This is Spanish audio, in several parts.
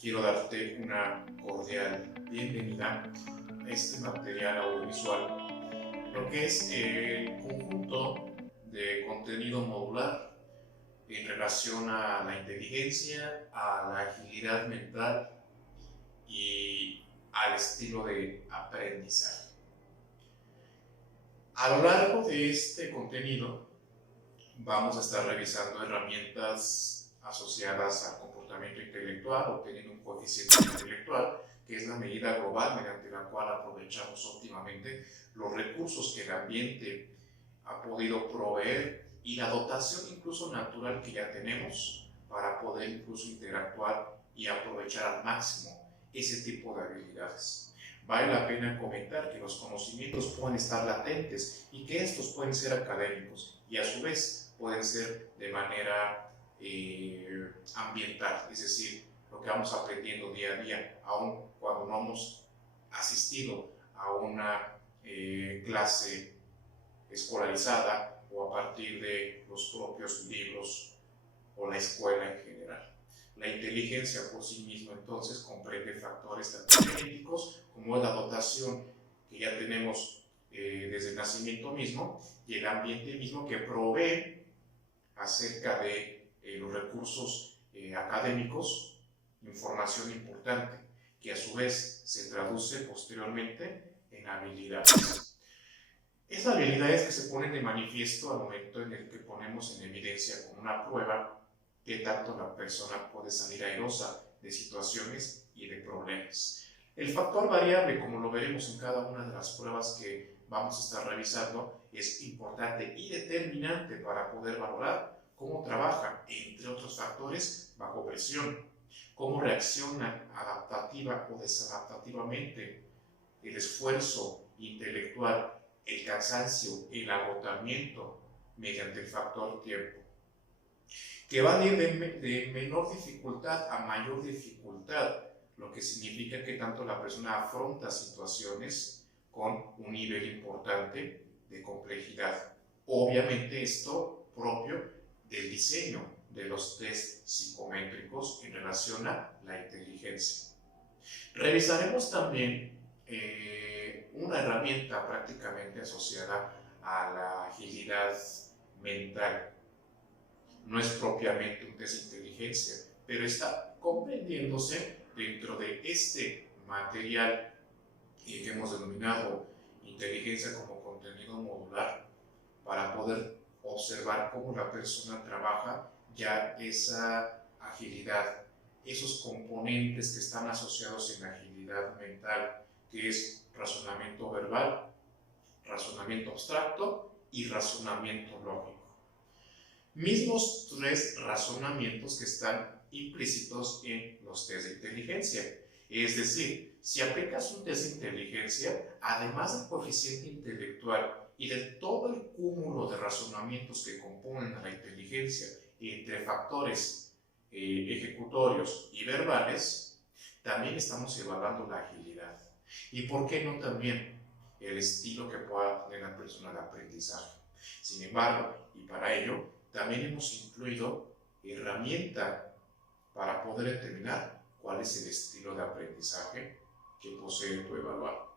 quiero darte una cordial bienvenida a este material audiovisual, lo que es el conjunto de contenido modular en relación a la inteligencia, a la agilidad mental y al estilo de aprendizaje. A lo largo de este contenido vamos a estar revisando herramientas asociadas al comportamiento intelectual, obteniendo un coeficiente intelectual, que es la medida global mediante la cual aprovechamos óptimamente los recursos que el ambiente ha podido proveer y la dotación incluso natural que ya tenemos para poder incluso interactuar y aprovechar al máximo ese tipo de habilidades. Vale la pena comentar que los conocimientos pueden estar latentes y que estos pueden ser académicos y a su vez pueden ser de manera ambiental, es decir, lo que vamos aprendiendo día a día, aun cuando no hemos asistido a una clase escolarizada o a partir de los propios libros o la escuela en general. La inteligencia por sí misma entonces comprende factores tanto genéticos como la dotación que ya tenemos desde el nacimiento mismo y el ambiente mismo que provee acerca de los recursos académicos, información importante que a su vez se traduce posteriormente en habilidades. Esas habilidades que se ponen de manifiesto al momento en el que ponemos en evidencia con una prueba qué tanto la persona puede salir airosa de situaciones y de problemas. El factor variable, como lo veremos en cada una de las pruebas que vamos a estar revisando, es importante y determinante para poder valorar cómo trabaja, entre otros factores, bajo presión, cómo reacciona adaptativa o desadaptativamente, el esfuerzo intelectual, el cansancio, el agotamiento mediante el factor tiempo, que va de menor dificultad a mayor dificultad, lo que significa que tanto la persona afronta situaciones con un nivel importante de complejidad. Obviamente esto propio del diseño de los test psicométricos en relación a la inteligencia. Revisaremos también una herramienta prácticamente asociada a la agilidad mental. No es propiamente un test de inteligencia, pero está comprendiéndose dentro de este material que hemos denominado inteligencia como contenido modular para poder observar cómo la persona trabaja ya esa agilidad, esos componentes que están asociados en la agilidad mental, que es razonamiento verbal, razonamiento abstracto y razonamiento lógico. Mismos tres razonamientos que están implícitos en los test de inteligencia. Es decir, si aplicas un test de inteligencia, además del coeficiente intelectual y de todo el cúmulo de razonamientos que componen a la inteligencia entre factores ejecutorios y verbales, también estamos evaluando la agilidad. ¿Y por qué no también el estilo que pueda tener la persona de aprendizaje? Sin embargo, y para ello, también hemos incluido herramienta para poder determinar cuál es el estilo de aprendizaje que posee tu evaluado.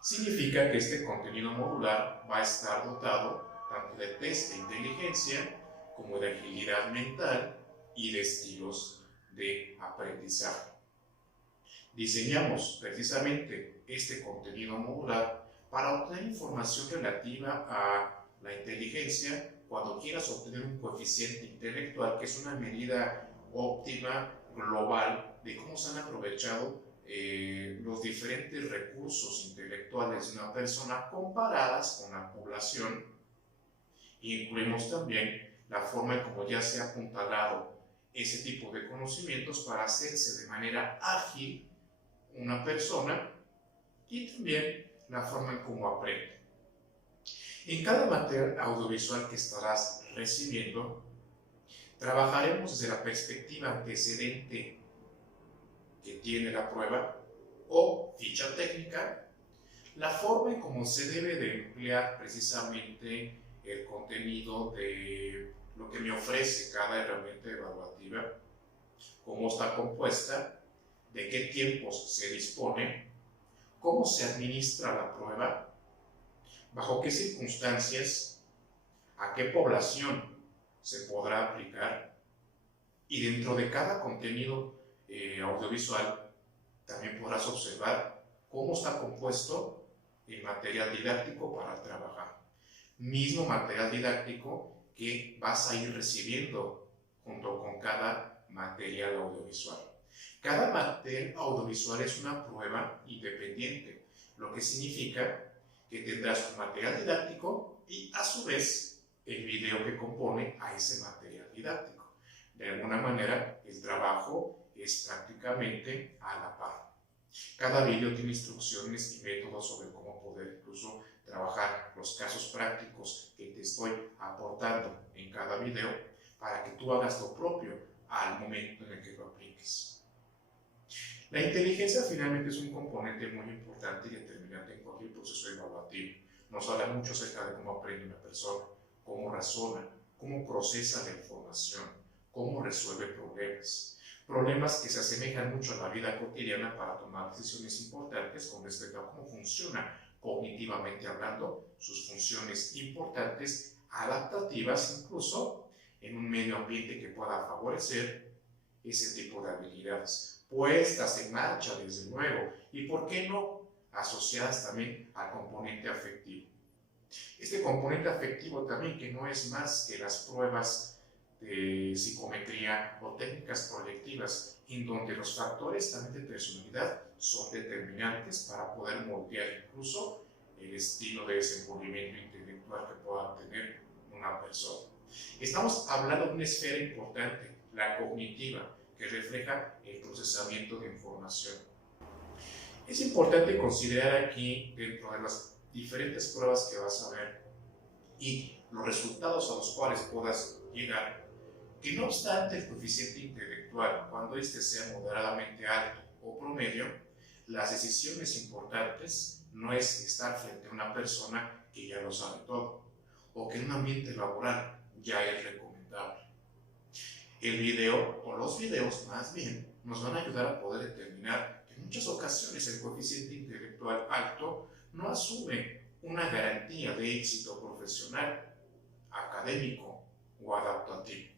Significa que este contenido modular va a estar dotado tanto de test de inteligencia como de agilidad mental y de estilos de aprendizaje. Diseñamos precisamente este contenido modular para obtener información relativa a la inteligencia cuando quieras obtener un coeficiente intelectual, que es una medida óptima, global, de cómo se han aprovechado los diferentes recursos intelectuales de una persona comparadas con la población. Incluimos también la forma en cómo ya se ha apuntalado ese tipo de conocimientos para hacerse de manera ágil una persona y también la forma en cómo aprende. En cada material audiovisual que estarás recibiendo, trabajaremos desde la perspectiva antecedente que tiene la prueba o ficha técnica, la forma en cómo se debe de emplear precisamente el contenido de lo que me ofrece cada herramienta evaluativa, cómo está compuesta, de qué tiempos se dispone, cómo se administra la prueba, bajo qué circunstancias, a qué población se podrá aplicar, y dentro de cada contenido audiovisual también podrás observar cómo está compuesto el material didáctico para trabajar. Mismo material didáctico que vas a ir recibiendo junto con cada material audiovisual. Cada material audiovisual es una prueba independiente, lo que significa que tendrás un material didáctico y a su vez el video que compone a ese material didáctico. De alguna manera, el trabajo es prácticamente a la par. Cada video tiene instrucciones y métodos sobre cómo poder incluso trabajar los casos prácticos que te estoy aportando en cada video para que tú hagas lo propio al momento en el que lo apliques. La inteligencia finalmente es un componente muy importante y determinante en cualquier proceso evaluativo. Nos habla mucho acerca de cómo aprende una persona, cómo razona, cómo procesa la información, cómo resuelve problemas. Problemas que se asemejan mucho a la vida cotidiana para tomar decisiones importantes con respecto a cómo funciona cognitivamente hablando sus funciones importantes, adaptativas incluso en un medio ambiente que pueda favorecer ese tipo de habilidades, puestas en marcha desde luego, y por qué no, asociadas también al componente afectivo. Este componente afectivo también, que no es más que las pruebas de psicometría o técnicas proyectivas, en donde los factores también de personalidad son determinantes para poder moldear incluso el estilo de desenvolvimiento intelectual que pueda tener una persona. Estamos hablando de una esfera importante, la cognitiva, que refleja el procesamiento de información. Es importante considerar aquí, dentro de las diferentes pruebas que vas a ver y los resultados a los cuales puedas llegar, que no obstante el coeficiente intelectual, cuando éste sea moderadamente alto o promedio, las decisiones importantes no es estar frente a una persona que ya lo sabe todo, o que en un ambiente laboral ya es recomendable. El video, o los videos más bien, nos van a ayudar a poder determinar que en muchas ocasiones el coeficiente intelectual alto no asume una garantía de éxito profesional, académico o adaptativo.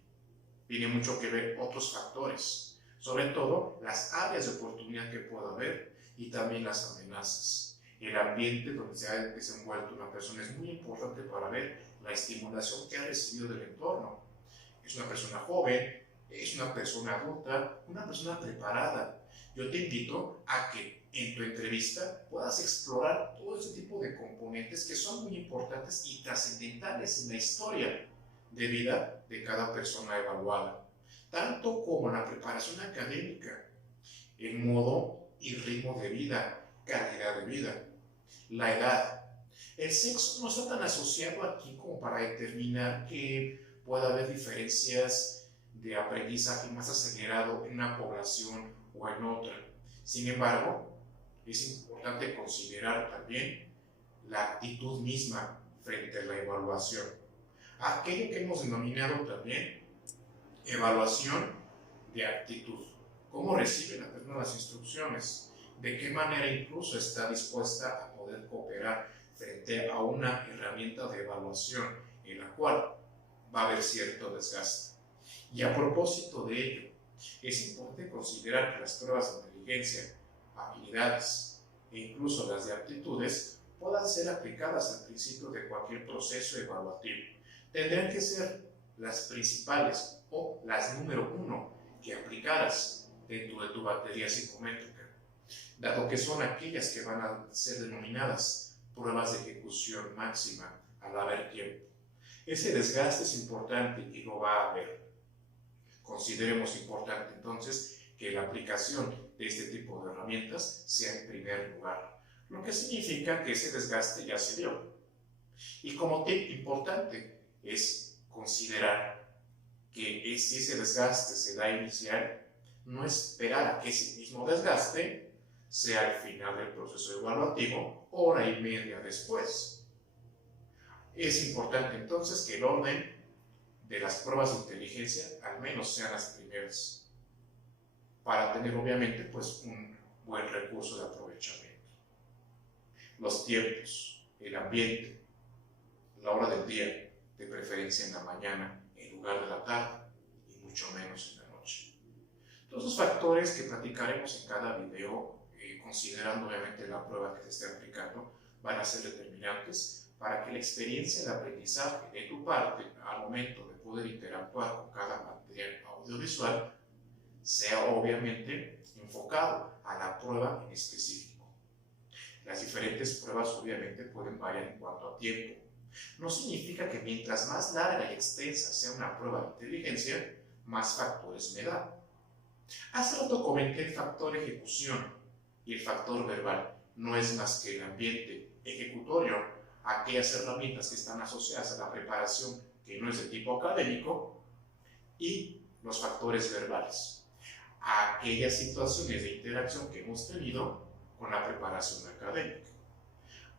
Tiene mucho que ver otros factores, sobre todo las áreas de oportunidad que pueda haber y también las amenazas. El ambiente donde se ha desenvuelto una persona es muy importante para ver la estimulación que ha recibido del entorno. Es una persona joven, es una persona adulta, una persona preparada. Yo te invito a que en tu entrevista puedas explorar todo este tipo de componentes que son muy importantes y trascendentales en la historia de vida de cada persona evaluada, tanto como la preparación académica, el modo y ritmo de vida, calidad de vida, la edad. El sexo no está tan asociado aquí como para determinar que pueda haber diferencias de aprendizaje más acelerado en una población o en otra. Sin embargo, es importante considerar también la actitud misma frente a la evaluación. Aquello que hemos denominado también evaluación de actitud. ¿Cómo recibe la persona las instrucciones? ¿De qué manera incluso está dispuesta a poder cooperar frente a una herramienta de evaluación en la cual va a haber cierto desgaste? Y a propósito de ello, es importante considerar que las pruebas de inteligencia, habilidades e incluso las de aptitudes puedan ser aplicadas al principio de cualquier proceso evaluativo. Tendrán que ser las principales o las número 1 que aplicaras dentro de tu batería psicométrica, dado que son aquellas que van a ser denominadas pruebas de ejecución máxima al haber tiempo. Ese desgaste es importante y lo va a haber. Consideremos importante entonces que la aplicación de este tipo de herramientas sea en primer lugar, lo que significa que ese desgaste ya se dio. Y como tip importante es considerar que si ese desgaste se da inicial, no esperar a que ese mismo desgaste sea al final del proceso evaluativo, hora y media después. Es importante entonces que el orden de las pruebas de inteligencia al menos sean las primeras. para tener obviamente pues un buen recurso de aprovechamiento. Los tiempos, el ambiente, la hora del día, de preferencia en la mañana en lugar de la tarde y mucho menos en la noche. Todos los factores que platicaremos en cada video, considerando obviamente la prueba que se esté aplicando, van a ser determinantes para que la experiencia de aprendizaje de tu parte al momento de poder interactuar con cada material audiovisual sea obviamente enfocado a la prueba en específico. Las diferentes pruebas obviamente pueden variar en cuanto a tiempo. No significa que mientras más larga y extensa sea una prueba de inteligencia, más factores me da. Hace rato comenté el factor ejecución y el factor verbal. No es más que el ambiente ejecutorio, aquellas herramientas que están asociadas a la preparación que no es de tipo académico, y los factores verbales, aquellas situaciones de interacción que hemos tenido con la preparación académica.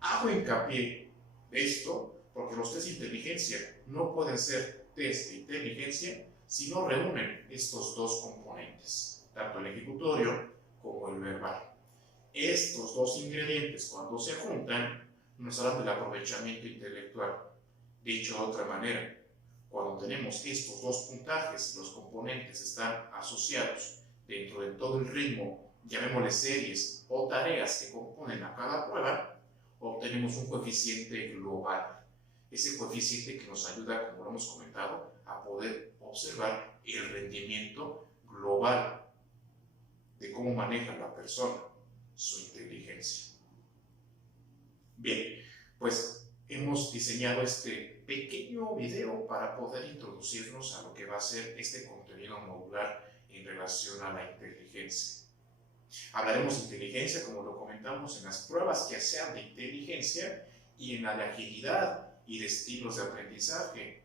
Hago hincapié de esto porque los test de inteligencia no pueden ser test de inteligencia si no reúnen estos dos componentes, tanto el ejecutorio como el verbal. Estos dos ingredientes, cuando se juntan, nos hablan del aprovechamiento intelectual. Dicho de otra manera, cuando tenemos estos dos puntajes y los componentes están asociados dentro de todo el ritmo, llamémosle series o tareas que componen a cada prueba, obtenemos un coeficiente global. Ese coeficiente que nos ayuda, como lo hemos comentado, a poder observar el rendimiento global de cómo maneja la persona su inteligencia. Bien, pues hemos diseñado este pequeño video para poder introducirnos a lo que va a ser este contenido modular en relación a la inteligencia. Hablaremos de inteligencia, como lo comentamos, en las pruebas que sean de inteligencia y en la de agilidad y de estilos de aprendizaje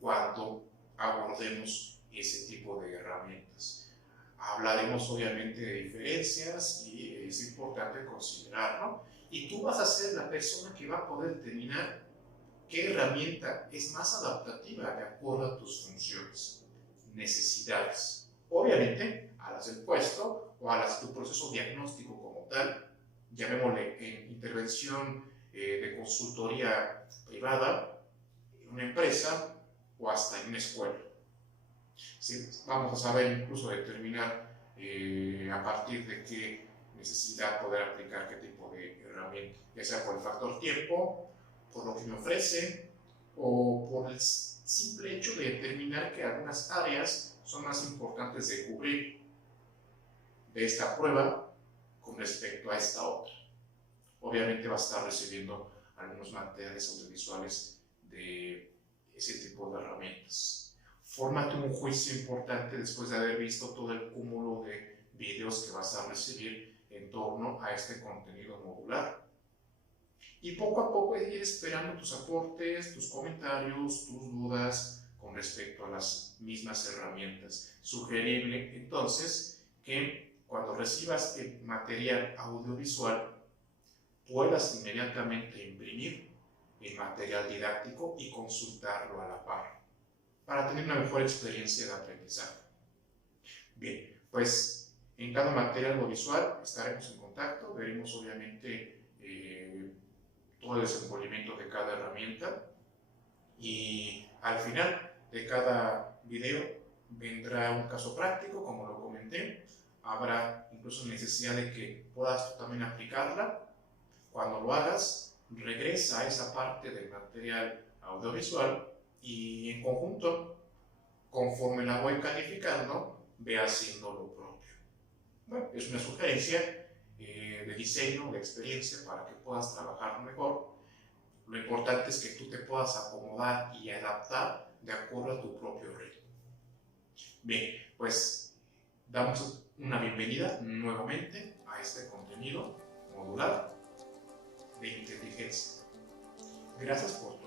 cuando abordemos ese tipo de herramientas. Hablaremos obviamente de diferencias y es importante considerarlo. Y tú vas a ser la persona que va a poder determinar qué herramienta es más adaptativa de acuerdo a tus funciones, necesidades. Obviamente, a las del puesto o a las de tu proceso diagnóstico como tal, llamémosle en intervención de consultoría privada, en una empresa o hasta en una escuela. ¿Sí? Vamos a saber incluso determinar a partir de qué necesidad poder aplicar qué tipo de herramienta, ya sea por el factor tiempo, por lo que me ofrece o por el simple hecho de determinar que algunas áreas son más importantes de cubrir de esta prueba con respecto a esta otra. Obviamente va a estar recibiendo algunos materiales audiovisuales de ese tipo de herramientas. Fórmate un juicio importante después de haber visto todo el cúmulo de videos que vas a recibir en torno a este contenido modular. Y poco a poco ir esperando tus aportes, tus comentarios, tus dudas con respecto a las mismas herramientas. Sugerible entonces que cuando recibas el material audiovisual puedas inmediatamente imprimir el material didáctico y consultarlo a la par para tener una mejor experiencia de aprendizaje. Bien, pues en cada material audiovisual estaremos en contacto, veremos obviamente todo el desenvolvimiento de cada herramienta y al final de cada video vendrá un caso práctico, como lo comenté. Habrá incluso necesidad de que puedas también aplicarla. Cuando lo hagas, regresa a esa parte del material audiovisual y en conjunto, conforme la voy calificando, ve haciendo lo propio. Bueno, es una sugerencia de diseño, de experiencia para que puedas trabajar mejor. Lo importante es que tú te puedas acomodar y adaptar de acuerdo a tu propio ritmo. Bien, pues damos una bienvenida nuevamente a este contenido modular de inteligencia. Gracias por